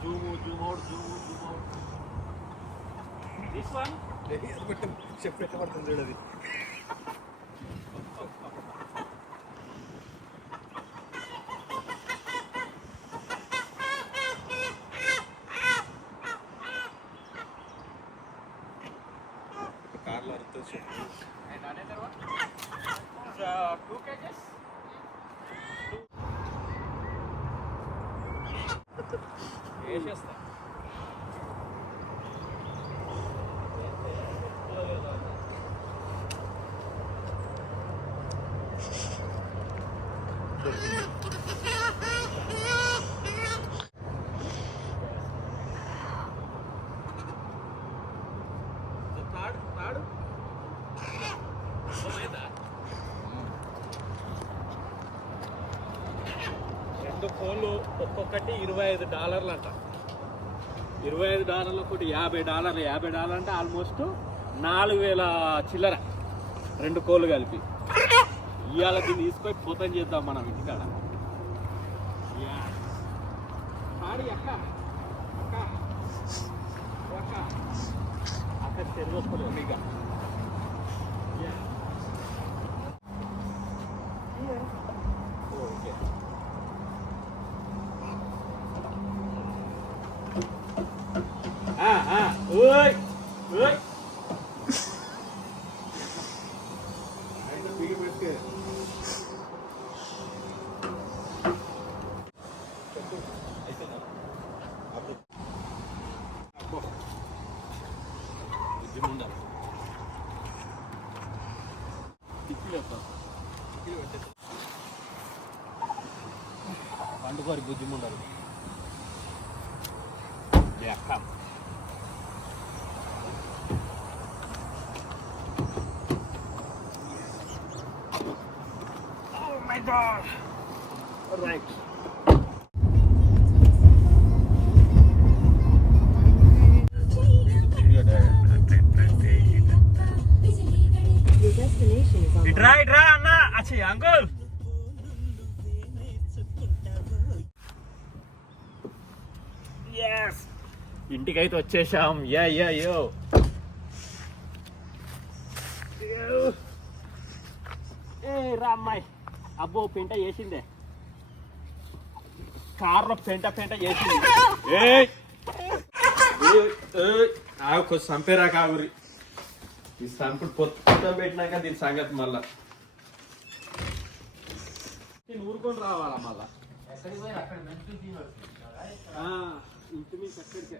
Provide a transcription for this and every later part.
zoom out. This one. separate పడుతుంది అది. కార్లో అరుతుంది చెప్పు. And another one. 2 kgs. వేసేస్తా. తాడు రెండు ఫోన్లు ఒక్కొక్కటి $25 అంట. $25 ఒకటి $50 అంటే ఆల్మోస్ట్ 4000 చిల్లర, 2 కోళ్ళు కలిపి. ఇవాళ దీన్ని తీసుకొని పోతం చేద్దాం మనం ఇంటికాడ. అక్కడ తెలుగు వస్తలేదు ఇక. ఓకే ఓయ్ ఓయ్ బిగి పెట్టి పండుకోరి బుద్ధి ఉండదు. Oh my God! All right. ఇట్రా అన్న. అచ్చా అంకుల్, ఇంటికైతే వచ్చేసాం. యో ఏ రా అమ్మాయి. అబ్బో పెంట చేసిందే, కార్లో పెంట చేసింది. కొంచెం చంపేరా కాగురి. ఈ సంపుడు పొత్తం పెట్టినాక దీని సంగతి మళ్ళా ఊరుకొని రావాలా మళ్ళా. ఇంటి మీకు అక్కడికే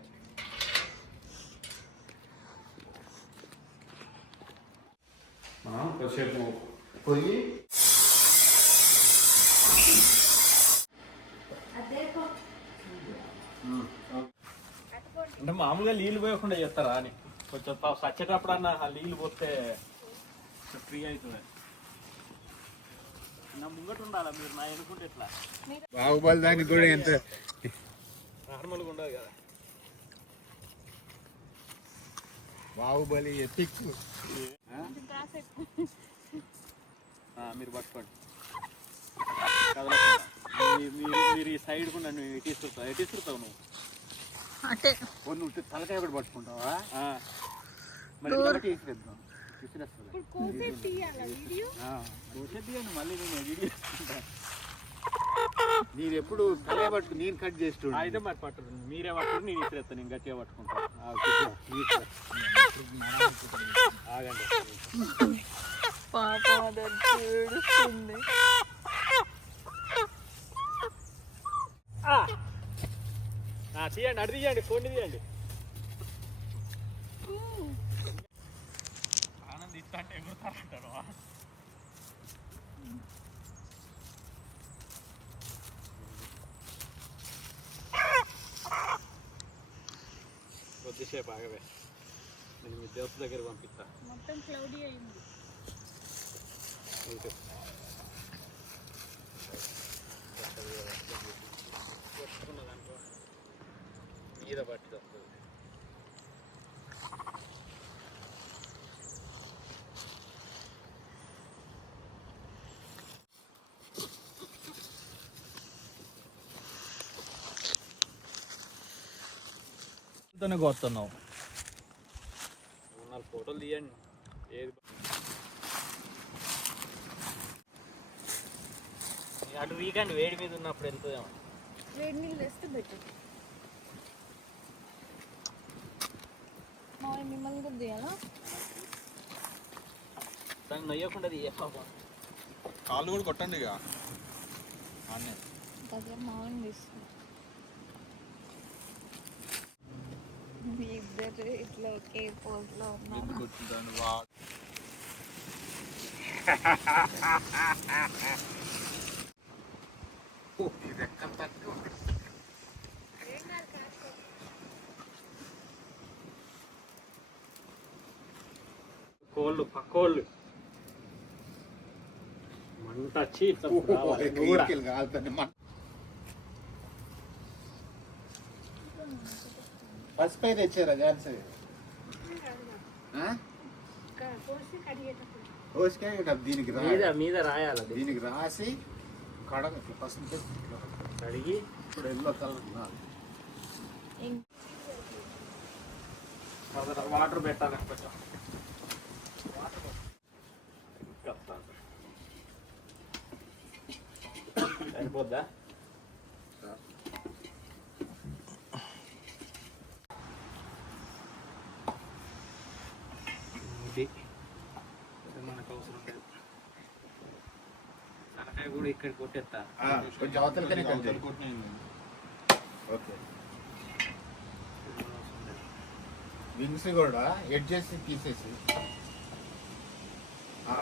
కొద్దిసేపు పోయి అంటే మామూలుగా నీళ్ళు పోయకుండా చేస్తారా అని. కొంచెం సచ్చేటప్పుడు అన్న నీళ్ళు పోతే ఫ్రీ అవుతుంది. నా ముంగట ఉండాలా మీరు, నా ఎనుకుంటే ఎట్లా. బాహుబలి దానికి కూడా ఎంత నార్మల్గా ఉండదు కదా. బాహుబలి ఎత్తిక్ మీరు పట్టుకోండి. మీరు ఈ సైడ్ కూడా నువ్వు ఎటిస్తుంటావు నువ్వు. అంటే నువ్వు తలకాయ ఒకటి పట్టుకుంటావా? మరి తీయండి మళ్ళీ నేను వీడియో. నేను ఎప్పుడు తలకాయ పట్టుకు నేను కట్ చేస్తూ అయితే మరి పట్టదు. మీరే పట్టుకుని నేను ఇసిరేస్తాను. నేను గట్టిగా పట్టుకుంటాను. ఆగండి. పాపం అది ఏడుస్తుంది. తీయండి, అడి తీయండి, ఫోన్ తీయండి. ఆనంద్ ఇస్తా అంటే ఎగురుతారంటారు. కొద్దిసేపు ఆగవే, నేను మీ దేవత దగ్గర పంపిస్తా. మొత్తం క్లౌడీ అయింది. మీద పట్టి వస్తుంది. కోస్తున్నావు. 4 ఫోటోలు తీయండి. ఏది అటు వీకండి, వేడి మీద ఉన్నప్పుడు వెళ్తుందేమో. వేడి నీళ్ళు వేస్తే బెటర్. మా మిమ్మల్ని కూడా తీయాలా? దాన్ని నొయ్యకుండా తీయ పాపం. కాళ్ళు కూడా కొట్టండి ఇక. దగ్గర మామూలు తీస్తుంది. మీ ఇద్దరు ఇట్లా ఒకే పోజ్లో ఉన్నారు. కొట్టిందండి వా. కోళ్ళు పక్కోళ్ళు మంట వచ్చి ఇట్లా రావాలి. నువ్వు కూడా. పసుపై తెచ్చారా జాన్సీ? దీనికి మీద మీద రాయాలి అది. దీనికి రాసి కడగ పసుపు కడిగి ఇప్పుడు ఎల్లో కలర్ వాటర్ పెట్టాలి కొంచెం. సరిపోద్దా? ఇది మనకు అవసరం లేదు. తలకాయ కూడా ఇక్కడ కొట్టేస్తా. కొంచెం అవతలకనే కలిపి. ఓకే, వింగ్స్ కూడా ఎడ్జెస్ తీసేసి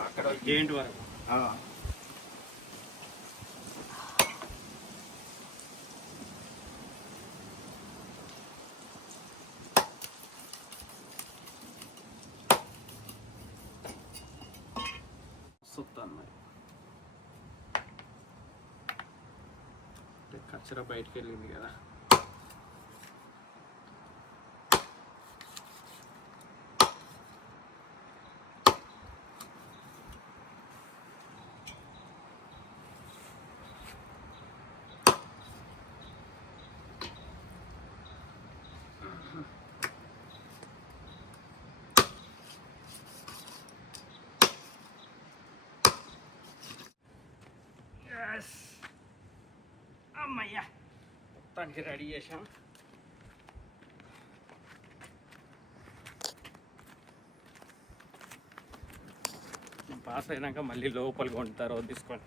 అక్కడ జెయింట్ వరకు. వస్తాను మరి. కచ్చరా బయటకు వెళ్ళింది కదా. అమ్మయ్యా, మొత్తానికి రెడీ చేసాం. పాస్ అయినాక మళ్ళీ లోపలికి ఉంటారో తీసుకోండి.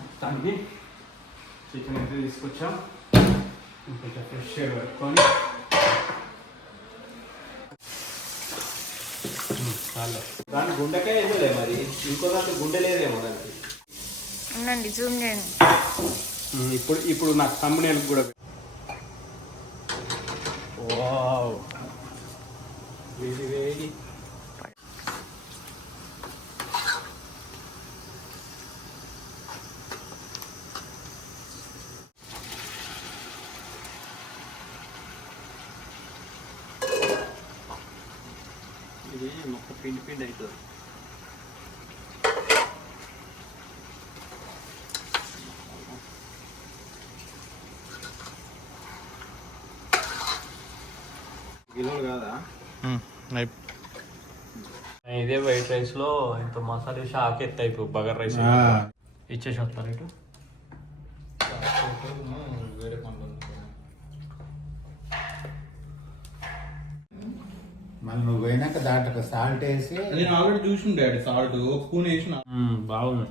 మొత్తానికి చికెన్ అయితే తీసుకొచ్చాం. ఇంకొంచెం ఫ్రెష్గా పెట్టుకొని దాని గుండెకాయ వేయలే మరి. ఇంకో దాంట్లో గుండె లేదేమో దానికి. ఉండండి, జూమ్ చేయండి. ఇప్పుడు నాకు thumbnail కూడా. వావ్, వేడి వేడి. ఇది మొక్క పిండి పిండి అవుతుంది. కిలోలు కాదా? ఇదే వైట్ రైస్ లో ఇంత మసాలా వేసి ఆకెత్తి అయిపోయి బగర్ రైస్ ఇచ్చేసి వస్తారు ఇటు. వేరే పనులు మళ్ళీ నువ్వు పోయినాక దాంట్లో సాల్ట్ వేసి నేను ఆల్రెడీ చూసిండే సాల్ట్ ఒక స్పూన్ వేసిన. బాగుంది.